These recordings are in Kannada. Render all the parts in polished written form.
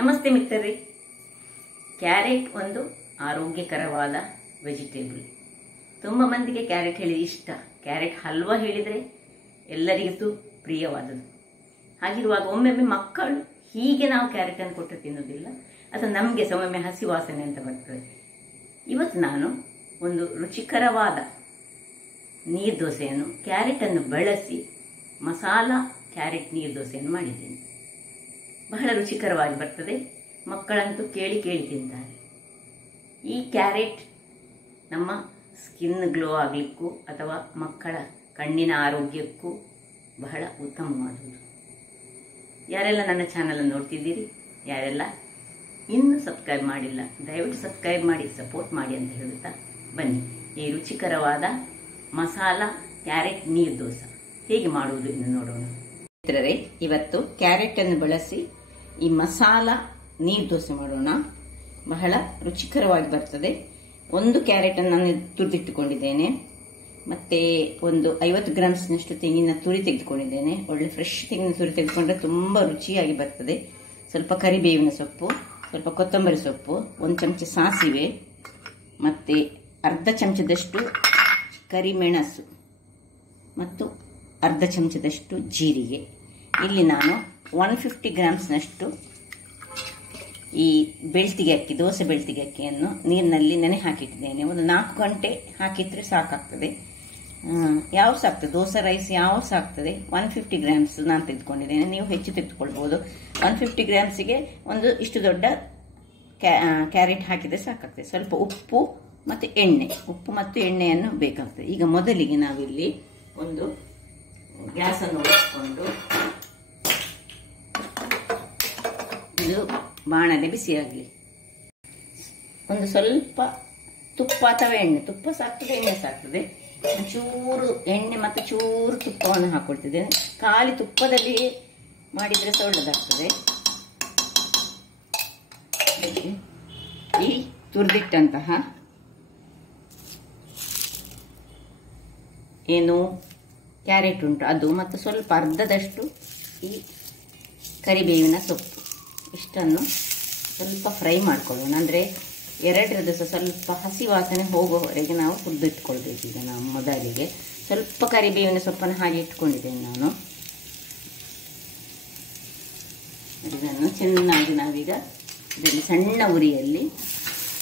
ನಮಸ್ತೆ ಮಿತ್ರರೇ. ಕ್ಯಾರೆಟ್ ಒಂದು ಆರೋಗ್ಯಕರವಾದ ವೆಜಿಟೇಬಲ್. ತುಂಬ ಮಂದಿಗೆ ಕ್ಯಾರೆಟ್ ಹೇಳಿದ್ರೆ ಇಷ್ಟ. ಕ್ಯಾರೆಟ್ ಹಲ್ವಾ ಹೇಳಿದರೆ ಎಲ್ಲರಿಗೂ ಪ್ರಿಯವಾದದ್ದು. ಹಾಗಿರುವಾಗ ಒಮ್ಮೊಮ್ಮೆ ಮಕ್ಕಳು ಹೀಗೆ ನಾವು ಕ್ಯಾರೆಟ್ ಅನ್ನು ಕೊಟ್ಟು ತಿನ್ನೋದಿಲ್ಲ, ಅಥವಾ ನಮಗೆ ಒಮ್ಮೊಮ್ಮೆ ಹಸಿ ವಾಸನೆ ಅಂತ ಬರ್ತದೆ. ಇವತ್ತು ನಾನು ಒಂದು ರುಚಿಕರವಾದ ನೀರು ದೋಸೆಯನ್ನು ಕ್ಯಾರೆಟ್ ಅನ್ನು ಬಳಸಿ ಮಸಾಲಾ ಕ್ಯಾರೆಟ್ ನೀರು ದೋಸೆಯನ್ನು ಮಾಡಿದ್ದೇನೆ. ಬಹಳ ರುಚಿಕರವಾಗಿ ಬರ್ತದೆ. ಮಕ್ಕಳಂತೂ ಕೇಳಿ ಕೇಳಿ ತಿಂತಾರೆ. ಈ ಕ್ಯಾರೆಟ್ ನಮ್ಮ ಸ್ಕಿನ್ ಗ್ಲೋ ಆಗಲಿಕ್ಕೂ ಅಥವಾ ಮಕ್ಕಳ ಕಣ್ಣಿನ ಆರೋಗ್ಯಕ್ಕೂ ಬಹಳ ಉತ್ತಮವಾದುದು. ಯಾರೆಲ್ಲ ನನ್ನ ಚಾನಲನ್ನು ನೋಡ್ತಿದ್ದೀರಿ, ಯಾರೆಲ್ಲ ಇನ್ನೂ ಸಬ್ಸ್ಕ್ರೈಬ್ ಮಾಡಿಲ್ಲ, ದಯವಿಟ್ಟು ಸಬ್ಸ್ಕ್ರೈಬ್ ಮಾಡಿ, ಸಪೋರ್ಟ್ ಮಾಡಿ ಅಂತ ಹೇಳುತ್ತಾ ಬನ್ನಿ ಈ ರುಚಿಕರವಾದ ಮಸಾಲಾ ಕ್ಯಾರೆಟ್ ನೀರು ದೋಸೆ ಹೇಗೆ ಮಾಡುವುದು ಎಂದು ನೋಡೋಣ. ಮಿತ್ರರೇ, ಇವತ್ತು ಕ್ಯಾರೆಟ್ ಅನ್ನು ಬಳಸಿ ಈ ಮಸಾಲಾ ನೀರು ದೋಸೆ ಮಾಡೋಣ. ಬಹಳ ರುಚಿಕರವಾಗಿ ಬರ್ತದೆ. ಒಂದು ಕ್ಯಾರೆಟ್ ಅನ್ನು ನಾನು ತುರಿದಿಟ್ಟುಕೊಂಡಿದ್ದೇನೆ. ಮತ್ತೆ ಒಂದು 50 ಗ್ರಾಮ್ಸ್ನಷ್ಟು ತೆಂಗಿನ ತುರಿ ತೆಗೆದುಕೊಂಡಿದ್ದೇನೆ. ಒಳ್ಳೆ ಫ್ರೆಶ್ ತೆಂಗಿನ ತುರಿ ತೆಗೆದುಕೊಂಡ್ರೆ ತುಂಬಾ ರುಚಿಯಾಗಿ ಬರ್ತದೆ. ಸ್ವಲ್ಪ ಕರಿಬೇವಿನ ಸೊಪ್ಪು, ಸ್ವಲ್ಪ ಕೊತ್ತಂಬರಿ ಸೊಪ್ಪು, 1 ಚಮಚ ಸಾಸಿವೆ, ಮತ್ತೆ ಅರ್ಧ ಚಮಚದಷ್ಟು ಕರಿಮೆಣಸು ಮತ್ತು ಅರ್ಧ ಚಮಚದಷ್ಟು ಜೀರಿಗೆ. ಇಲ್ಲಿ ನಾನು 150 ಗ್ರಾಮ್ಸ್ನಷ್ಟು ಈ ಬೆಳ್ತಿಗೆ ಅಕ್ಕಿ, ದೋಸೆ ಬೆಳ್ತಿಗೆ ಅಕ್ಕಿಯನ್ನು ನೀರಿನಲ್ಲಿ ನೆನೆ ಹಾಕಿಟ್ಟಿದ್ದೇನೆ. ಒಂದು 4 ಗಂಟೆ ಹಾಕಿದ್ರೆ ಸಾಕಾಗ್ತದೆ. ಯಾವ ಸಾಕ್ತದೆ, ದೋಸೆ ರೈಸ್ ಯಾವ ಸಾಕ್ತದೆ. 150 ಗ್ರಾಮ್ಸ್ ನಾನು ತೆಗೆದುಕೊಂಡಿದ್ದೇನೆ. ನೀವು ಹೆಚ್ಚು ತೆಗೆದುಕೊಳ್ಬಹುದು. 150 ಗ್ರಾಮ್ಸಿಗೆ ಒಂದು ಇಷ್ಟು ದೊಡ್ಡ ಕ್ಯಾರೆಟ್ ಹಾಕಿದ್ರೆ ಸಾಕಾಗ್ತದೆ. ಸ್ವಲ್ಪ ಉಪ್ಪು ಮತ್ತು ಎಣ್ಣೆ, ಉಪ್ಪು ಮತ್ತು ಎಣ್ಣೆಯನ್ನು ಬೇಕಾಗ್ತದೆ. ಈಗ ಮೊದಲಿಗೆ ನಾವಿಲ್ಲಿ ಒಂದು ಗ್ಯಾಸನ್ನು ಒರೆಸ್ಕೊಂಡು ಇದು ಬಾಣಲೆ ಬಿಸಿಯಾಗಲಿ. ಒಂದು ಸ್ವಲ್ಪ ತುಪ್ಪ ಅಥವಾ ಎಣ್ಣೆ, ತುಪ್ಪ ಸಾಕ್ತದೆ ಎಣ್ಣೆ ಸಾಕ್ತದೆ, ಚೂರು ಎಣ್ಣೆ ಮತ್ತು ಚೂರು ತುಪ್ಪವನ್ನು ಹಾಕೊಳ್ತಿದ್ದೇನೆ. ಖಾಲಿ ತುಪ್ಪದಲ್ಲಿ ಮಾಡಿದರೆ ಸಹ ಒಳ್ಳೆದಾಗ್ತದೆ. ಈ ತುರಿದಿಟ್ಟಂತಹ ಏನು ಕ್ಯಾರೆಟ್ ಉಂಟು ಅದು, ಮತ್ತು ಸ್ವಲ್ಪ ಅರ್ಧದಷ್ಟು ಈ ಕರಿಬೇವಿನ ಸೊಪ್ಪು, ಇಷ್ಟನ್ನು ಸ್ವಲ್ಪ ಫ್ರೈ ಮಾಡ್ಕೊಳ್ಳೋಣ. ಅಂದರೆ ಎರಡರದ್ದು ಸಹ ಸ್ವಲ್ಪ ಹಸಿ ವಾಸನೆ ಹೋಗುವವರೆಗೆ ನಾವು ಹುರಿದಿಟ್ಕೊಳ್ಬೇಕು. ಈಗ ನಾವು ಮೊದಲಿಗೆ ಸ್ವಲ್ಪ ಕರಿಬೇವಿನ ಸೊಪ್ಪನ್ನು ಹಾಗೆ ಇಟ್ಕೊಂಡಿದ್ದೇನೆ ನಾನು. ಇದನ್ನು ಚೆನ್ನಾಗಿ ನಾವೀಗ ಇದರಲ್ಲಿ ಸಣ್ಣ ಉರಿಯಲ್ಲಿ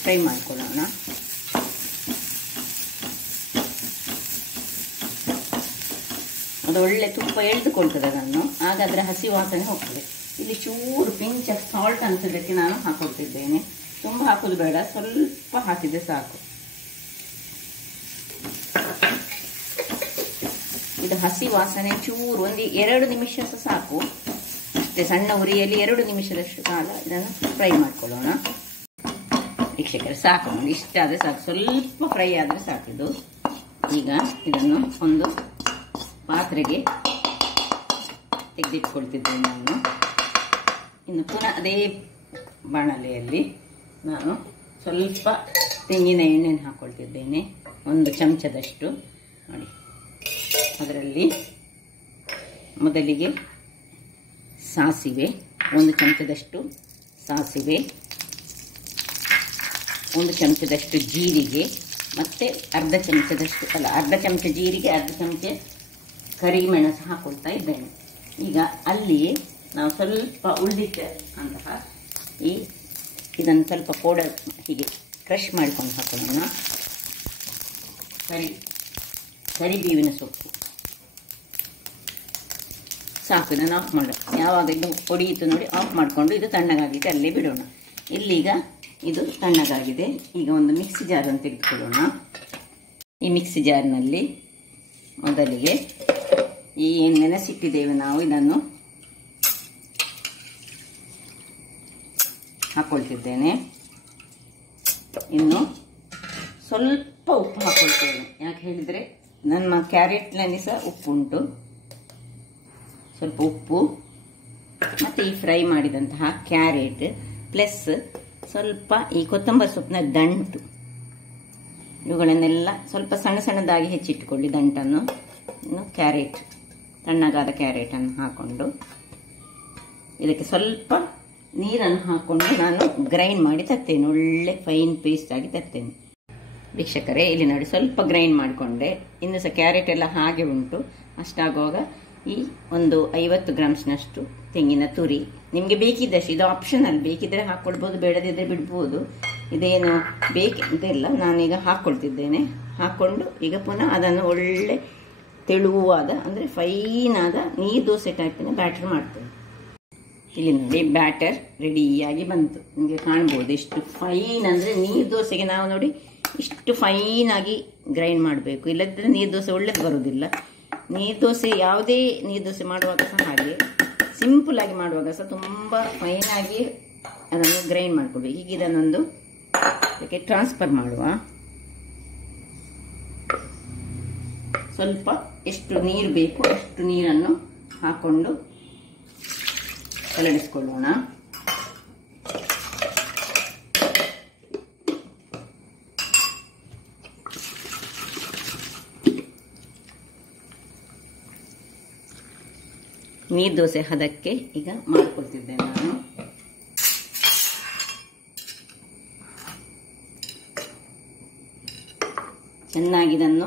ಫ್ರೈ ಮಾಡ್ಕೊಳ್ಳೋಣ. ಅದು ಒಳ್ಳೆ ತುಪ್ಪ ಎಳೆದುಕೊಳ್ತದೆ ಅದನ್ನು, ಆಗ ಅದರ ಹಸಿ ವಾಸನೆ ಹೋಗ್ತದೆ. ಇಲ್ಲಿ ಚೂರು ಪಿಂಚ್ ಆಫ್ ಸಾಲ್ಟ್ ಅನ್ಸೋದಕ್ಕೆ ನಾನು ಹಾಕೊಳ್ತಿದ್ದೇನೆ. ತುಂಬ ಹಾಕೋದು ಬೇಡ, ಸ್ವಲ್ಪ ಹಾಕಿದ್ರೆ ಸಾಕು. ಇದು ಹಸಿ ವಾಸನೆ ಚೂರು ಒಂದು 2 ನಿಮಿಷ ಸಾಕು ಅಷ್ಟೇ. ಸಣ್ಣ ಉರಿಯಲ್ಲಿ 2 ನಿಮಿಷದಷ್ಟು ಕಾಲ ಇದನ್ನು ಫ್ರೈ ಮಾಡ್ಕೊಳ್ಳೋಣ. ವೀಕ್ಷಕರೇ, ಸಾಕು, ಒಂದು ಇಷ್ಟ ಆದರೆ ಸಾಕು, ಸ್ವಲ್ಪ ಫ್ರೈ ಆದರೆ ಸಾಕಿದು. ಈಗ ಇದನ್ನು ಒಂದು ಪಾತ್ರೆಗೆ ತೆಗೆದಿಟ್ಕೊಳ್ತಿದ್ದೇನೆ ನಾನು. ಇನ್ನು ಪುನಃ ಅದೇ ಬಾಣಲೆಯಲ್ಲಿ ನಾನು ಸ್ವಲ್ಪ ತೆಂಗಿನ ಎಣ್ಣೆಯನ್ನು ಹಾಕ್ಕೊಳ್ತಿದ್ದೇನೆ, 1 ಚಮಚದಷ್ಟು. ನೋಡಿ, ಅದರಲ್ಲಿ ಮೊದಲಿಗೆ ಸಾಸಿವೆ, 1 ಚಮಚದಷ್ಟು ಸಾಸಿವೆ, 1 ಚಮಚದಷ್ಟು ಜೀರಿಗೆ, ಮತ್ತು ಅರ್ಧ ಚಮಚ ಜೀರಿಗೆ, ಅರ್ಧ ಚಮಚ ಕರಿಮೆಣಸು ಹಾಕೊಳ್ತಾ ಇದ್ದೇನೆ. ಈಗ ಅಲ್ಲಿಯೇ ನಾವು ಸ್ವಲ್ಪ ಉಳಿದಿಟ್ಟೆ ಅಂತಹ ಇದನ್ನು ಸ್ವಲ್ಪ ಪೌಡರ್ ಹೀಗೆ ಕ್ರಷ್ ಮಾಡಿಕೊಂಡು ಹಾಕೊಳ್ಳೋಣ. ಕರಿಬೇವಿನ ಸೊಪ್ಪು ಸಾಕು. ಇದನ್ನು ಆಫ್ ಮಾಡೋಣ. ಯಾವಾಗ ಇದು ಹೊಡಿಯಿತು ನೋಡಿ ಆಫ್ ಮಾಡಿಕೊಂಡು ಇದು ತಣ್ಣಗಾಗಿದೆ ಅಲ್ಲೇ ಬಿಡೋಣ. ಇಲ್ಲೀಗ ಇದು ತಣ್ಣಗಾಗಿದೆ. ಈಗ ಒಂದು ಮಿಕ್ಸಿ ಜಾರನ್ನು ತೆಗೆದುಕೊಳ್ಳೋಣ. ಈ ಮಿಕ್ಸಿ ಜಾರ್ನಲ್ಲಿ ಮೊದಲಿಗೆ ಈ ನೆನೆಸಿಟ್ಟಿದ್ದೇವೆ ನಾವು, ಇದನ್ನು ಹಾಕೊಳ್ತಿದ್ದೇನೆ. ಇನ್ನು ಸ್ವಲ್ಪ ಉಪ್ಪು ಹಾಕೊಳ್ತೇನೆ. ಯಾಕೆ ಹೇಳಿದರೆ ನಮ್ಮ ಕ್ಯಾರೆಟ್ನಲ್ಲಿ ಸಹ ಉಪ್ಪು ಉಂಟು. ಸ್ವಲ್ಪ ಉಪ್ಪು ಮತ್ತು ಈ ಫ್ರೈ ಮಾಡಿದಂತಹ ಕ್ಯಾರೆಟ್ ಪ್ಲಸ್ ಸ್ವಲ್ಪ ಈ ಕೊತ್ತಂಬರಿ ಸೊಪ್ಪಿನ ದಂಟು, ಇವುಗಳನ್ನೆಲ್ಲ ಸ್ವಲ್ಪ ಸಣ್ಣ ಸಣ್ಣದಾಗಿ ಹೆಚ್ಚಿಟ್ಟುಕೊಳ್ಳಿ ದಂಟನ್ನು. ಇನ್ನು ತಣ್ಣಗಾದ ಕ್ಯಾರೆಟನ್ನು ಹಾಕೊಂಡು ಇದಕ್ಕೆ ಸ್ವಲ್ಪ ನೀರನ್ನು ಹಾಕ್ಕೊಂಡು ನಾನು ಗ್ರೈಂಡ್ ಮಾಡಿ ತರ್ತೇನೆ, ಒಳ್ಳೆ ಫೈನ್ ಪೇಸ್ಟ್ ಆಗಿ ತರ್ತೇನೆ. ವೀಕ್ಷಕರೇ, ಇಲ್ಲಿ ನೋಡಿ ಸ್ವಲ್ಪ ಗ್ರೈಂಡ್ ಮಾಡಿಕೊಂಡೆ. ಇನ್ನು ಸಹ ಕ್ಯಾರೆಟ್ ಎಲ್ಲ ಹಾಗೆ ಉಂಟು. ಅಷ್ಟಾಗುವಾಗ ಈ ಒಂದು 50 ಗ್ರಾಮ್ಸ್ನಷ್ಟು ತೆಂಗಿನ ತುರಿ, ನಿಮಗೆ ಬೇಕಿದ್ದಷ್ಟು, ಇದು ಆಪ್ಷನಲ್, ಬೇಕಿದ್ರೆ ಹಾಕ್ಕೊಳ್ಬೋದು, ಬೇಡದಿದ್ರೆ ಬಿಡ್ಬೋದು. ಇದೇನು ಬೇಕಂತಿಲ್ಲ, ನಾನೀಗ ಹಾಕ್ಕೊಳ್ತಿದ್ದೇನೆ. ಹಾಕ್ಕೊಂಡು ಈಗ ಪುನಃ ಅದನ್ನು ಒಳ್ಳೆ ತೆಳುವಾದ ಅಂದರೆ ಫೈನ್ ಆದ ನೀರು ದೋಸೆ ಟೈಪಿನ ಬ್ಯಾಟರ್ ಮಾಡ್ತೇನೆ. ಇಲ್ಲಿ ನೋಡಿ ಬ್ಯಾಟರ್ ರೆಡಿಯಾಗಿ ಬಂತು, ನಿಮಗೆ ಕಾಣ್ಬೋದು ಎಷ್ಟು ಫೈನ್ ಅಂದರೆ. ನೀರು ದೋಸೆಗೆ ನಾವು ನೋಡಿ ಇಷ್ಟು ಫೈನ್ ಆಗಿ ಗ್ರೈಂಡ್ ಮಾಡಬೇಕು, ಇಲ್ಲದಿದ್ದರೆ ನೀರು ದೋಸೆ ಒಳ್ಳೇದು ಬರೋದಿಲ್ಲ. ನೀರು ದೋಸೆ ಯಾವುದೇ ನೀರು ದೋಸೆ ಮಾಡುವಾಗ ಸಹ ಹಾಗೆ ಸಿಂಪಲ್ ಆಗಿ ಮಾಡುವಾಗ ಸಹ ತುಂಬ ಫೈನ್ ಆಗಿ ಅದನ್ನು ಗ್ರೈಂಡ್ ಮಾಡಿಕೊಡ್ಬೇಕು. ಈಗ ಇದನ್ನೊಂದು ಅದಕ್ಕೆ ಟ್ರಾನ್ಸ್ಫರ್ ಮಾಡುವ. ಸ್ವಲ್ಪ ಎಷ್ಟು ನೀರು ಬೇಕು ಅಷ್ಟು ನೀರನ್ನು ಹಾಕೊಂಡು ಕಲಡಿಸ್ಕೊಳ್ಳೋಣ. ನೀರು ದೋಸೆ ಹದಕ್ಕೆ ಈಗ ಮಾಡ್ಕೊಳ್ತಿದ್ದೇನೆ ನಾನು. ಚೆನ್ನಾಗಿ ಇದನ್ನು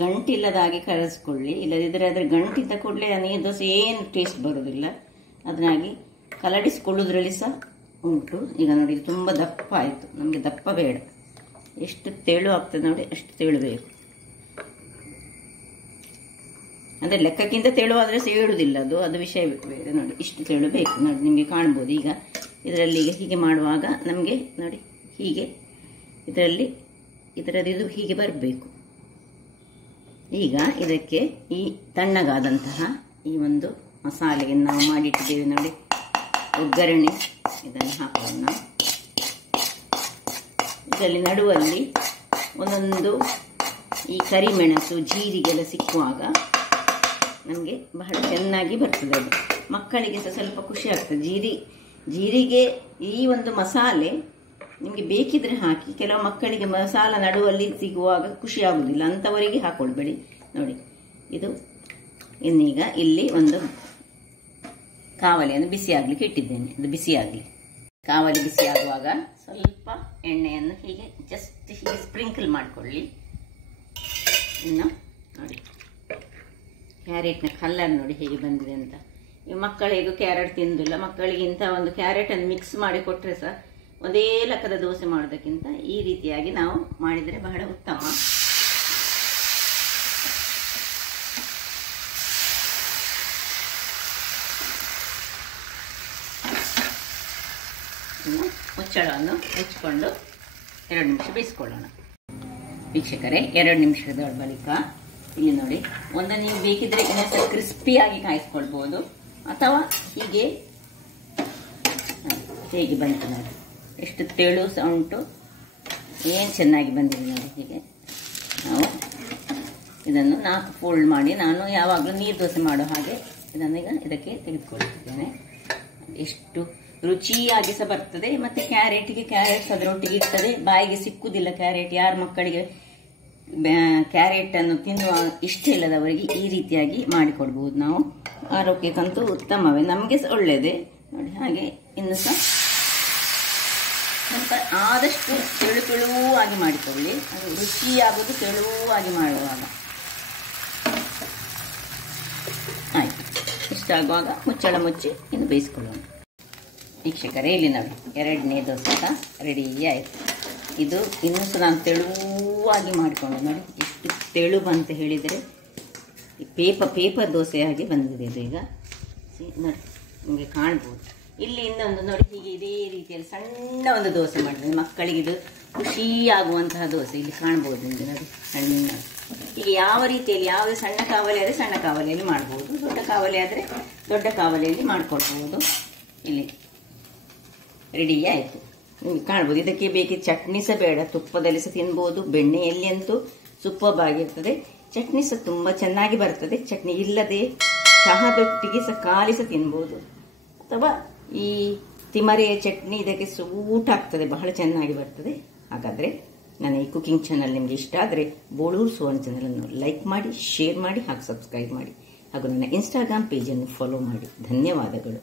ಗಂಟಿಲ್ಲದ ಹಾಗೆ ಕಲಸಿಕೊಳ್ಳಿ, ಇಲ್ಲದಿದ್ದರೆ ಅದರ ಗಂಟಿದ್ದ ಕೂಡಲೇ ನೀರು ದೋಸೆ ಏನು ಟೇಸ್ಟ್ ಬರೋದಿಲ್ಲ. ಅದನ್ನಾಗಿ ಕಲಡಿಸಿಕೊಳ್ಳೋದ್ರಲ್ಲಿ ಸಹ ಉಂಟು. ಈಗ ನೋಡಿ ಇದು ತುಂಬ ದಪ್ಪ ಆಯಿತು, ನಮಗೆ ದಪ್ಪ ಬೇಡ, ಎಷ್ಟು ತೆಳು ಆಗ್ತದೆ ನೋಡಿ ಅಷ್ಟು ತೆಳು ಬೇಕು. ಅಂದರೆ ಲೆಕ್ಕಕ್ಕಿಂತ ತೆಳುವಾದರೆ ಸೇಳುವುದಿಲ್ಲ, ಅದು ವಿಷಯ ಬೇರೆ. ನೋಡಿ ಇಷ್ಟು ತೆಳು ಬೇಕು, ನೋಡಿ ನಿಮಗೆ ಕಾಣ್ಬೋದು. ಈಗ ಇದರಲ್ಲಿ ಈಗ ಹೀಗೆ ಮಾಡುವಾಗ ನಮಗೆ ನೋಡಿ ಹೀಗೆ ಇದರದ್ದು ಹೀಗೆ ಬರಬೇಕು. ಈಗ ಇದಕ್ಕೆ ಈ ತಣ್ಣಗಾದಂತಹ ಈ ಒಂದು ಮಸಾಲೆಗೆ ನಾವು ಮಾಡಿಟ್ಟಿದ್ದೇವೆ ನೋಡಿ ಒಗ್ಗರಣೆ, ಇದನ್ನು ಹಾಕೋಣ. ಇದರಲ್ಲಿ ನಡುವಲ್ಲಿ ಒಂದೊಂದು ಈ ಕರಿಮೆಣಸು ಜೀರಿಗೆಲ್ಲ ಸಿಕ್ಕುವಾಗ ನಮಗೆ ಬಹಳ ಚೆನ್ನಾಗಿ ಬರ್ತದೆ. ಅದು ಮಕ್ಕಳಿಗೆ ಸಹ ಸ್ವಲ್ಪ ಖುಷಿ ಆಗ್ತದೆ. ಜೀರಿಗೆ ಈ ಒಂದು ಮಸಾಲೆ ನಿಮಗೆ ಬೇಕಿದ್ರೆ ಹಾಕಿ, ಕೆಲವು ಮಕ್ಕಳಿಗೆ ಮಸಾಲ ನಡುವಲ್ಲಿ ಸಿಗುವಾಗ ಖುಷಿ ಆಗುದಿಲ್ಲ, ಅಂಥವರಿಗೆ ಹಾಕೊಳ್ಬೇಡಿ. ನೋಡಿ ಇದು ಇನ್ನೀಗ ಇಲ್ಲಿ ಒಂದು ಕಾವಲಿಯನ್ನು ಬಿಸಿ ಆಗ್ಲಿಕ್ಕೆ ಇಟ್ಟಿದ್ದೇನೆ. ಅದು ಬಿಸಿ ಆಗಲಿ. ಕಾವಲಿ ಬಿಸಿ ಆಗುವಾಗ ಸ್ವಲ್ಪ ಎಣ್ಣೆಯನ್ನು ಹೀಗೆ ಜಸ್ಟ್ ಹೀಗೆ ಸ್ಪ್ರಿಂಕಲ್ ಮಾಡಿಕೊಳ್ಳಿ. ಇನ್ನು ನೋಡಿ ಕ್ಯಾರೆಟ್ನ ಕಲರ್ ನೋಡಿ ಹೇಗೆ ಬಂದಿದೆ ಅಂತ. ಈ ಮಕ್ಕಳು ಹೇಗೂ ಕ್ಯಾರೆಟ್ ತಿಂದಿಲ್ಲ, ಮಕ್ಕಳಿಗೆ ಇಂಥ ಒಂದು ಕ್ಯಾರೆಟನ್ನು ಮಿಕ್ಸ್ ಮಾಡಿ ಕೊಟ್ಟರೆ ಸಹ ಒಂದೇ ಲೆಕ್ಕದ ದೋಸೆ ಮಾಡೋದಕ್ಕಿಂತ ಈ ರೀತಿಯಾಗಿ ನಾವು ಮಾಡಿದರೆ ಬಹಳ ಉತ್ತಮ. ಇನ್ನು ಮುಚ್ಚಳವನ್ನು ಮುಚ್ಚಿಕೊಂಡು 2 ನಿಮಿಷ ಬೇಯಿಸ್ಕೊಳ್ಳೋಣ. ವೀಕ್ಷಕರೇ, 2 ನಿಮಿಷದ ಬಳಿಕ ಇಲ್ಲಿ ನೋಡಿ, ಒಂದು ನೀವು ಬೇಕಿದ್ರೆ ಇನ್ನೊಂದು ಕ್ರಿಸ್ಪಿಯಾಗಿ ಕಾಯಿಸ್ಕೊಳ್ಬೋದು, ಅಥವಾ ಹೀಗೆ ಹೇಗೆ ಬಂತು ನೋಡಿ, ಎಷ್ಟು ತೆಳು ಸಹ ಉಂಟು, ಏನು ಚೆನ್ನಾಗಿ ಬಂದಿದೆ ನೋಡಿ. ಹೀಗೆ ನಾವು ಇದನ್ನು 4 ಫೋಲ್ಡ್ ಮಾಡಿ, ನಾನು ಯಾವಾಗಲೂ ನೀರು ದೋಸೆ ಮಾಡೋ ಹಾಗೆ ಇದನ್ನೀಗ ಇದಕ್ಕೆ ತೆಗೆದುಕೊಳ್ತಿದ್ದೇನೆ. ಎಷ್ಟು ರುಚಿಯಾಗಿ ಸಹ ಬರ್ತದೆ, ಮತ್ತು ಕ್ಯಾರೆಟ್ ಅದರೊಟ್ಟಿಗೆ ಇರ್ತದೆ, ಬಾಯಿಗೆ ಸಿಕ್ಕುದಿಲ್ಲ ಕ್ಯಾರೆಟ್. ಯಾರ ಮಕ್ಕಳಿಗೆ ಕ್ಯಾರೆಟ್ ಅನ್ನು ತಿನ್ನುವ ಇಷ್ಟ ಇಲ್ಲದವರಿಗೆ ಈ ರೀತಿಯಾಗಿ ಮಾಡಿಕೊಡ್ಬಹುದು ನಾವು. ಆರೋಗ್ಯಕ್ಕಂತೂ ಉತ್ತಮವೇ, ನಮಗೆ ಸಹ ಒಳ್ಳೆಯದೇ ನೋಡಿ. ಹಾಗೆ ಇನ್ನು ಸಹ ಸ್ವಲ್ಪ ಆದಷ್ಟು ತೆಳುವಾಗಿ ಮಾಡಿಕೊಳ್ಳಿ, ಅದು ರುಚಿಯಾಗೋದು ತೆಳುವಾಗಿ ಮಾಡುವಾಗ. ಆಯ್ತು, ಇಷ್ಟಾಗುವಾಗ ಮುಚ್ಚಳ ಮುಚ್ಚಿ ಇನ್ನು ಬೇಯಿಸ್ಕೊಳ್ಳೋಣ. ವೀಕ್ಷಕರೇ, ಇಲ್ಲಿ ನೋಡಿ 2ನೇ ದೋಸೆ ಸಹ ರೆಡಿ ಆಯಿತು. ಇದು ಇನ್ನೂ ಸಹ ನಾನು ತೆಳುವಾಗಿ ಮಾಡಿಕೊಂಡು ನೋಡಿ ಎಷ್ಟು ತೆಳು ಅಂತ ಹೇಳಿದರೆ ಪೇಪರ್ ದೋಸೆಯಾಗಿ ಬಂದಿದೆ ಇದು. ಈಗ ನೋಡಿ ನಿಮಗೆ ಕಾಣ್ಬೋದು. ಇಲ್ಲಿ ಇನ್ನೊಂದು ನೋಡಿ ಹೀಗೆ ಇದೇ ರೀತಿಯಲ್ಲಿ ಸಣ್ಣ ಒಂದು ದೋಸೆ ಮಾಡಿದ್ರೆ ಮಕ್ಕಳಿಗೆ ಇದು ಖುಷಿಯಾಗುವಂತಹ ದೋಸೆ. ಇಲ್ಲಿ ಕಾಣ್ಬೋದು ನಿಮಗೆ ನೋಡಿ ಸಣ್ಣ. ಈಗ ಯಾವ ರೀತಿಯಲ್ಲಿ, ಯಾವುದೇ ಸಣ್ಣ ಕಾವಲಿ ಆದರೆ ಸಣ್ಣ ಕಾವಲಿಯಲ್ಲಿ ಮಾಡ್ಬೋದು, ದೊಡ್ಡ ಕಾವಲಿ ಆದರೆ ದೊಡ್ಡ ಕಾವಲಿಯಲ್ಲಿ ಮಾಡ್ಕೊಳ್ಬೋದು. ಇಲ್ಲಿ ರೆಡಿ ಆಯಿತು, ನಿಮಗೆ ಕಾಣ್ಬೋದು. ಇದಕ್ಕೆ ಬೇಕಿದ್ದ ಚಟ್ನಿ ಸಹ ಬೇಡ, ತುಪ್ಪದಲ್ಲಿ ಸಹ ತಿನ್ಬೋದು, ಬೆಣ್ಣೆಯಲ್ಲಿ ಅಂತೂ ಸೂಪರ್ಬಾಗಿರ್ತದೆ. ಚಟ್ನಿ ಸಹ ತುಂಬ ಚೆನ್ನಾಗಿ ಬರ್ತದೆ. ಚಟ್ನಿ ಇಲ್ಲದೆ ಚಹಾದೊಟ್ಟಿಗೆ ಸಹ ಖಾಲಿ ಸಹ ತಿನ್ಬೋದು, ಅಥವಾ ಈ ತಿಮರೆಯ ಚಟ್ನಿ ಇದಕ್ಕೆ ಸೂಟ್ ಆಗ್ತದೆ, ಬಹಳ ಚೆನ್ನಾಗಿ ಬರ್ತದೆ. ಹಾಗಾದರೆ ನನ್ನ ಈ ಕುಕಿಂಗ್ ಚಾನಲ್ ನಿಮಗೆ ಇಷ್ಟ ಆದರೆ ಬೋಳೂರು ಸುವರ್ಣ ಚಾನಲನ್ನು ಲೈಕ್ ಮಾಡಿ, ಶೇರ್ ಮಾಡಿ, ಹಾಗೂ ಸಬ್ಸ್ಕ್ರೈಬ್ ಮಾಡಿ, ಹಾಗೂ ನನ್ನ ಇನ್ಸ್ಟಾಗ್ರಾಮ್ ಪೇಜನ್ನು ಫಾಲೋ ಮಾಡಿ. ಧನ್ಯವಾದಗಳು.